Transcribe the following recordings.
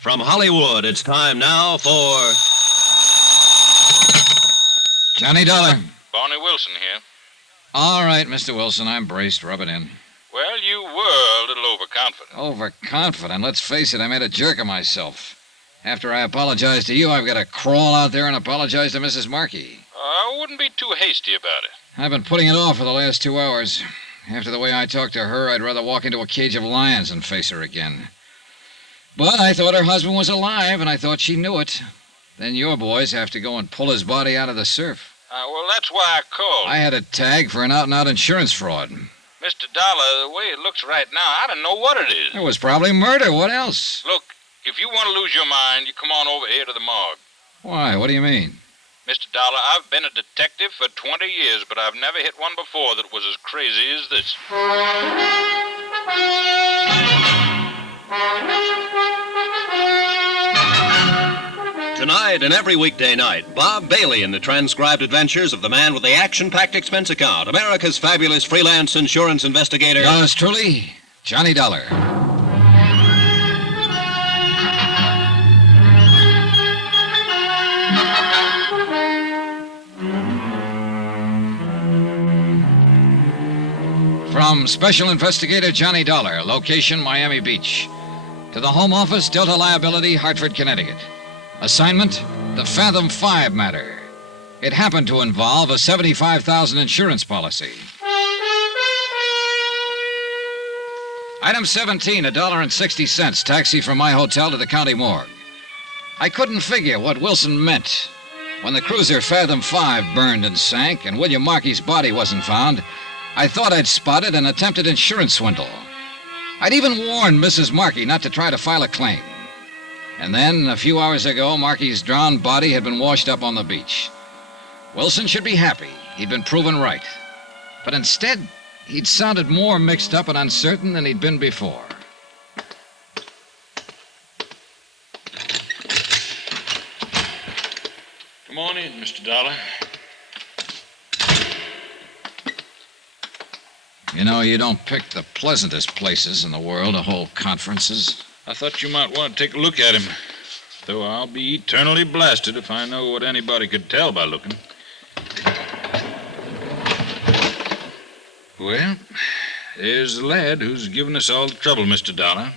From Hollywood, it's time now for... Johnny Dollar. Barney Wilson here. All right, Mr. Wilson, I'm braced. Rub it in. Well, you were a little overconfident. Overconfident? Let's face it, I made a jerk of myself. After I apologized to you, I've got to crawl out there and apologize to Mrs. Markey. I wouldn't be too hasty about it. I've been putting it off for the last 2 hours. After the way I talked to her, I'd rather walk into a cage of lions than face her again. But I thought her husband was alive, and I thought she knew it. Then your boys have to go and pull his body out of the surf. Well, that's why I called. I had a tag for an out-and-out insurance fraud. Mr. Dollar, the way it looks right now, I don't know what it is. It was probably murder. What else? Look, if you want to lose your mind, you come on over here to the morgue. Why? What do you mean? Mr. Dollar, I've been a detective for 20 years, but I've never hit one before that was as crazy as this. Tonight and every weekday night, Bob Bailey in the transcribed adventures of the man with the action-packed expense account, America's fabulous freelance insurance investigator. Yours truly, Johnny Dollar. From Special Investigator Johnny Dollar, location Miami Beach. To the Home Office, Delta Liability, Hartford, Connecticut. Assignment, the Fathom 5 matter. It happened to involve a $75,000 insurance policy. Item 17, $1.60, taxi from my hotel to the county morgue. I couldn't figure what Wilson meant. When the cruiser Fathom 5 burned and sank and William Markey's body wasn't found, I thought I'd spotted an attempted insurance swindle. I'd even warned Mrs. Markey not to try to file a claim. And then, a few hours ago, Markey's drowned body had been washed up on the beach. Wilson should be happy. He'd been proven right. But instead, he'd sounded more mixed up and uncertain than he'd been before. Good morning, Mr. Dollar. You know, you don't pick the pleasantest places in the world to hold conferences. I thought you might want to take a look at him. Though I'll be eternally blasted if I know what anybody could tell by looking. Well, there's the lad who's given us all the trouble, Mr. Dollar.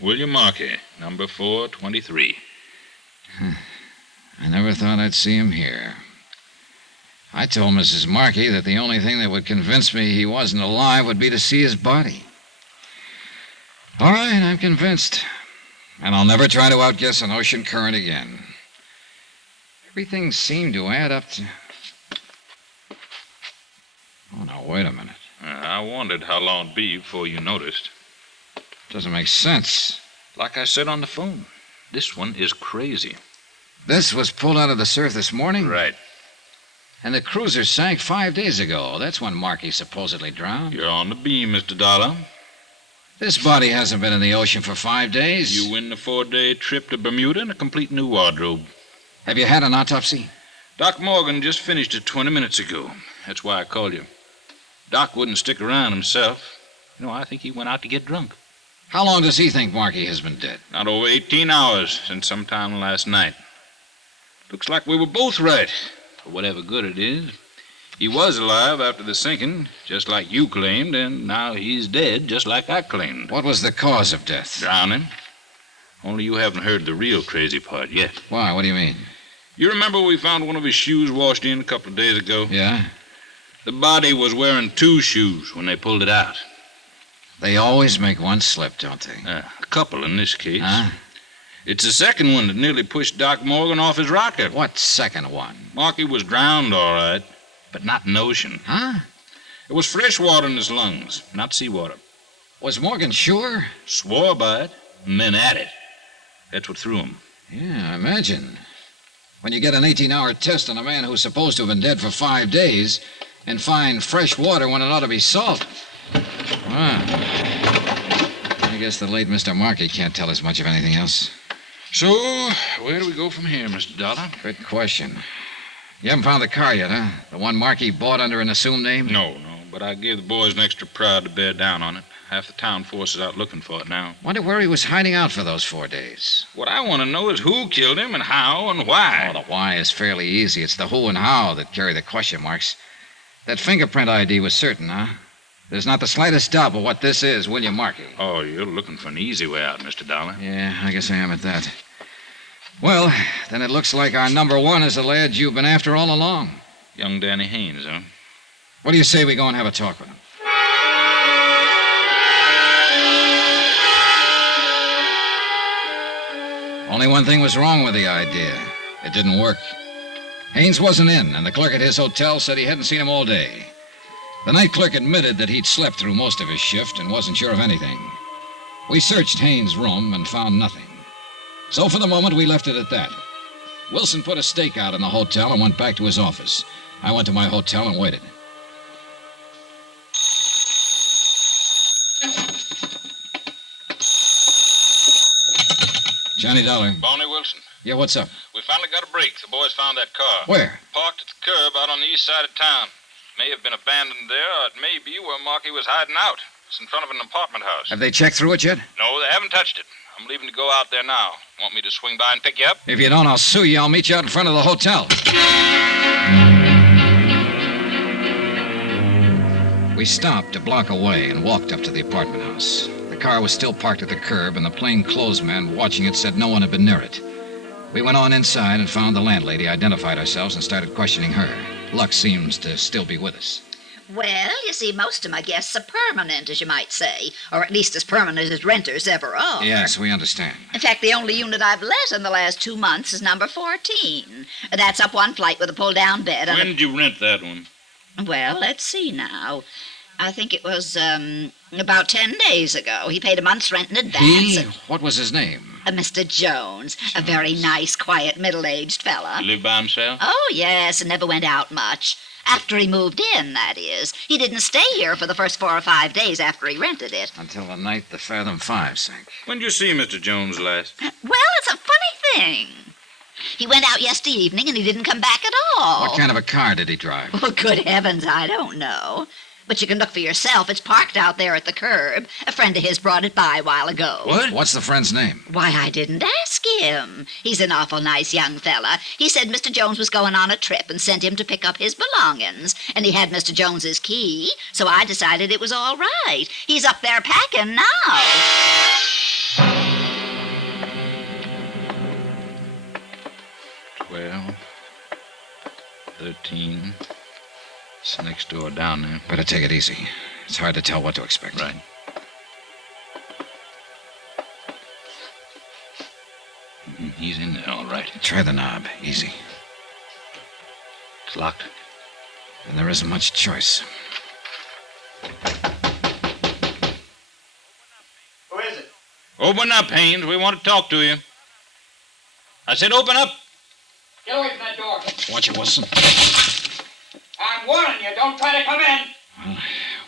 William Markey, number 423. I never thought I'd see him here. I told Mrs. Markey that the only thing that would convince me he wasn't alive would be to see his body. All right, I'm convinced. And I'll never try to outguess an ocean current again. Everything seemed to add up to... Oh, now, wait a minute. I wondered how long it'd be before you noticed. Doesn't make sense. Like I said on the phone, this one is crazy. This was pulled out of the surf this morning? Right. And the cruiser sank 5 days ago. That's when Markey supposedly drowned. You're on the beam, Mr. Dollar. This body hasn't been in the ocean for 5 days. You win the 4-day trip to Bermuda and a complete new wardrobe. Have you had an autopsy? Doc Morgan just finished it 20 minutes ago. That's why I called you. Doc wouldn't stick around himself. You know, I think he went out to get drunk. How long does he think Markey has been dead? Not over 18 hours since sometime last night. Looks like we were both right, for whatever good it is. He was alive after the sinking, just like you claimed, and now he's dead, just like I claimed. What was the cause of death? Drowning. Only you haven't heard the real crazy part yet. Why? What do you mean? You remember we found one of his shoes washed in a couple of days ago? Yeah? The body was wearing 2 shoes when they pulled it out. They always make one slip, don't they? A couple in this case. Huh? It's the second one that nearly pushed Doc Morgan off his rocket. What second one? Markey was drowned, all right, but not in the ocean. Huh? It was fresh water in his lungs, not seawater. Was Morgan sure? Swore by it, and then at it. That's what threw him. Yeah, I imagine. When you get an 18-hour test on a man who's supposed to have been dead for 5 days and find fresh water when it ought to be salt. Wow. I guess the late Mr. Markey can't tell us much of anything else. So, where do we go from here, Mr. Dollar? Good question. You haven't found the car yet, huh? The one Markey bought under an assumed name? No, but I gave the boys an extra prod to bear down on it. Half the town force is out looking for it now. Wonder where he was hiding out for those 4 days. What I want to know is who killed him and how and why. Oh, the why is fairly easy. It's the who and how that carry the question marks. That fingerprint ID was certain, huh? There's not the slightest doubt but what this is William Markey. Oh, you're looking for an easy way out, Mr. Dollar. Yeah, I guess I am at that. Well, then it looks like our number one is the lad you've been after all along. Young Danny Haynes, huh? What do you say we go and have a talk with him? Only one thing was wrong with the idea. It didn't work. Haynes wasn't in, and the clerk at his hotel said he hadn't seen him all day. The night clerk admitted that he'd slept through most of his shift and wasn't sure of anything. We searched Haynes' room and found nothing. So for the moment, we left it at that. Wilson put a stake out in the hotel and went back to his office. I went to my hotel and waited. Johnny Dollar. Barney Wilson. Yeah, what's up? We finally got a break. The boys found that car. Where? Parked at the curb out on the east side of town. May have been abandoned there, or it may be where Markey was hiding out. It's in front of an apartment house. Have they checked through it yet? No, they haven't touched it. I'm leaving to go out there now. Want me to swing by and pick you up? If you don't, I'll sue you. I'll meet you out in front of the hotel. We stopped a block away and walked up to the apartment house. The car was still parked at the curb, and the plainclothes man watching it said no one had been near it. We went on inside and found the landlady, identified ourselves, and started questioning her. Luck seems to still be with us. Well, you see, most of my guests are permanent, as you might say, or at least as permanent as renters ever are. Yes, we understand. In fact, the only unit I've let in the last 2 months is number 14. That's up one flight with a pull-down bed. When did you rent that one? Well, let's see now. I think it was, about 10 days ago. He paid a month's rent in advance. What was his name? Mr. Jones. A very nice, quiet, middle-aged fella. He lived by himself? Oh, yes, and never went out much. After he moved in, that is. He didn't stay here for the first 4 or 5 days after he rented it. Until the night the Fathom 5 sank. When did you see Mr. Jones last? Well, it's a funny thing. He went out yesterday evening and he didn't come back at all. What kind of a car did he drive? Well, good heavens, I don't know. But you can look for yourself. It's parked out there at the curb. A friend of his brought it by a while ago. What? What's the friend's name? Why, I didn't ask him. He's an awful nice young fella. He said Mr. Jones was going on a trip and sent him to pick up his belongings. And he had Mr. Jones's key, so I decided it was all right. He's up there packing now. 12, 13. It's next door down there. Better take it easy. It's hard to tell what to expect. Right. He's in there, all right. Try the knob. Easy. It's locked. And there isn't much choice. Who is it? Open up, Haynes. We want to talk to you. I said open up. Get away from that door. Watch it, Wilson. I'm warning you, don't try to come in. Well,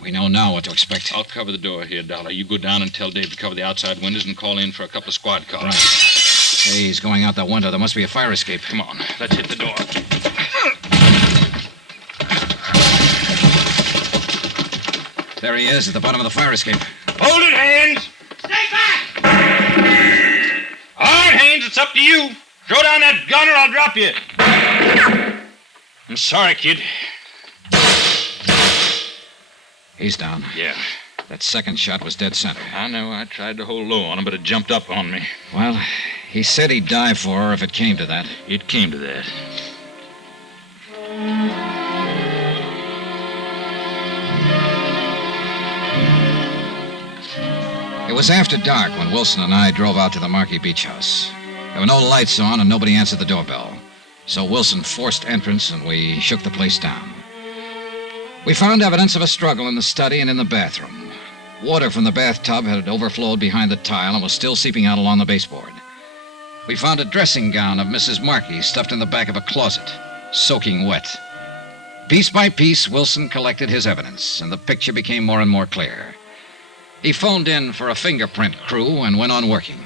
we know now what to expect. I'll cover the door here, Dollar. You go down and tell Dave to cover the outside windows and call in for a couple of squad cars. Right. Hey, he's going out that window. There must be a fire escape. Come on, let's hit the door. There he is at the bottom of the fire escape. Hold it, Haynes! Stay back! All right, Haynes, it's up to you. Throw down that gun or I'll drop you. I'm sorry, kid. He's down. Yeah, That second shot was dead center. I know. I tried to hold low on him, but it jumped up on me. Well, he said he'd die for her if it came to that. It came to that. It was after dark when Wilson and I drove out to the Markey Beach House. There were no lights on and nobody answered the doorbell. So Wilson forced entrance and we shook the place down. We found evidence of a struggle in the study and in the bathroom. Water from the bathtub had overflowed behind the tile and was still seeping out along the baseboard. We found a dressing gown of Mrs. Markey stuffed in the back of a closet, soaking wet. Piece by piece, Wilson collected his evidence, and the picture became more and more clear. He phoned in for a fingerprint crew and went on working.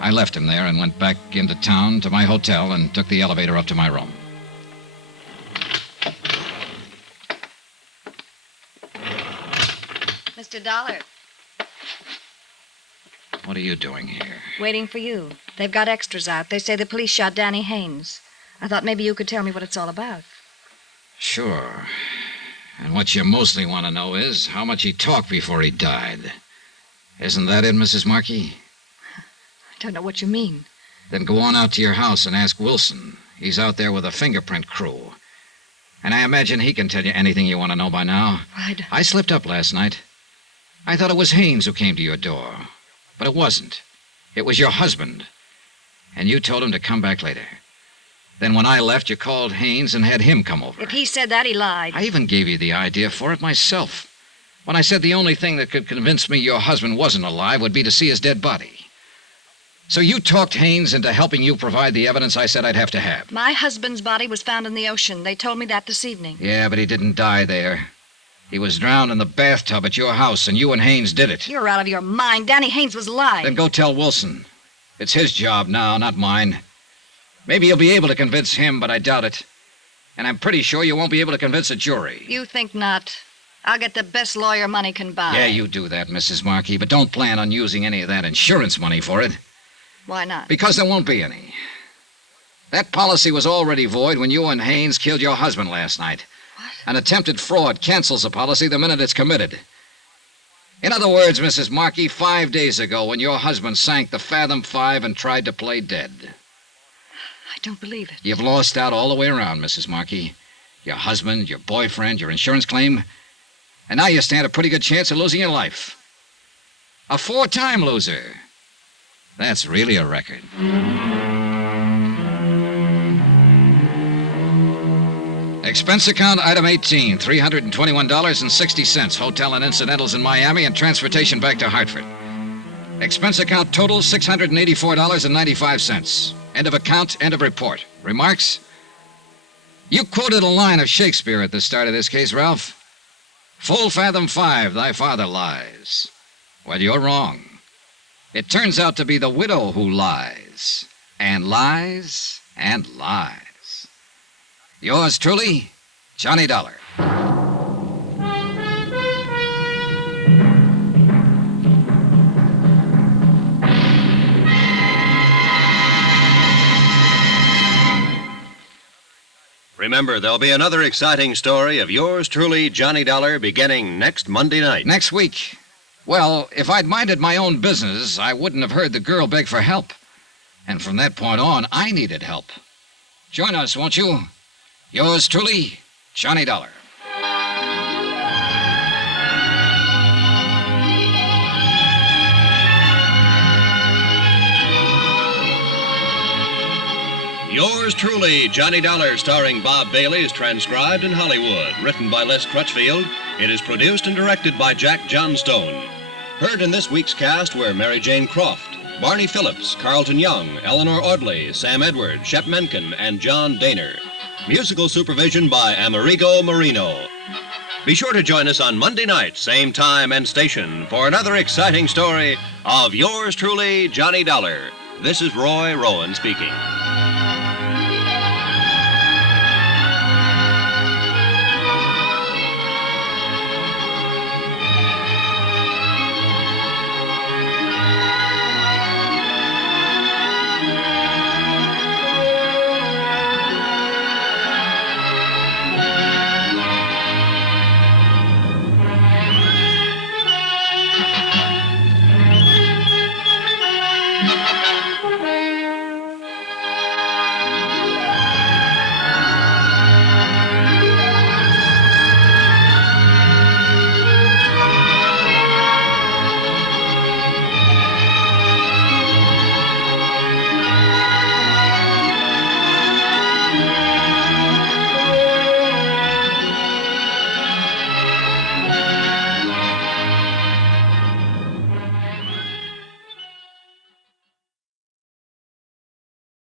I left him there and went back into town to my hotel and took the elevator up to my room. Mr. Dollar. what are you doing here? Waiting for you. They've got extras out. They say the police shot Danny Haynes. I thought maybe you could tell me what it's all about. Sure. And what you mostly want to know is how much he talked before he died. Isn't that it, Mrs. Markey? I don't know what you mean. Then go on out to your house and ask Wilson. He's out there with a fingerprint crew. And I imagine he can tell you anything you want to know by now. I slipped up last night. I thought it was Haynes who came to your door. But it wasn't. It was your husband. And you told him to come back later. Then when I left, you called Haynes and had him come over. If he said that, he lied. I even gave you the idea for it myself. When I said the only thing that could convince me your husband wasn't alive would be to see his dead body. So you talked Haynes into helping you provide the evidence I said I'd have to have. My husband's body was found in the ocean. They told me that this evening. Yeah, but he didn't die there. He was drowned in the bathtub at your house, and you and Haynes did it. You're out of your mind. Danny Haynes was lying. Then go tell Wilson. It's his job now, not mine. Maybe you'll be able to convince him, but I doubt it. And I'm pretty sure you won't be able to convince a jury. You think not? I'll get the best lawyer money can buy. Yeah, you do that, Mrs. Markey, but don't plan on using any of that insurance money for it. Why not? Because there won't be any. That policy was already void when you and Haynes killed your husband last night. What? An attempted fraud cancels a policy the minute it's committed. In other words, Mrs. Markey, 5 days ago when your husband sank the Fathom 5 and tried to play dead. I don't believe it. You've lost out all the way around, Mrs. Markey. Your husband, your boyfriend, your insurance claim. And now you stand a pretty good chance of losing your life. A 4-time loser. That's really a record. Expense account item 18, $321.60. Hotel and incidentals in Miami and transportation back to Hartford. Expense account total $684.95. End of account, end of report. Remarks? You quoted a line of Shakespeare at the start of this case, Ralph. Full fathom 5, thy father lies. Well, you're wrong. It turns out to be the widow who lies, and lies, and lies. Yours truly, Johnny Dollar. Remember, there'll be another exciting story of yours truly, Johnny Dollar, beginning next Monday night. Next week. Well, if I'd minded my own business, I wouldn't have heard the girl beg for help. And from that point on, I needed help. Join us, won't you? Yours truly, Johnny Dollar. Yours truly, Johnny Dollar, starring Bob Bailey, is transcribed in Hollywood. Written by Les Crutchfield. It is produced and directed by Jack Johnstone. Heard in this week's cast were Mary Jane Croft, Barney Phillips, Carlton Young, Eleanor Audley, Sam Edwards, Shep Menken, and John Daner. Musical supervision by Amerigo Marino. Be sure to join us on Monday night, same time and station, for another exciting story of yours truly, Johnny Dollar. This is Roy Rowan speaking.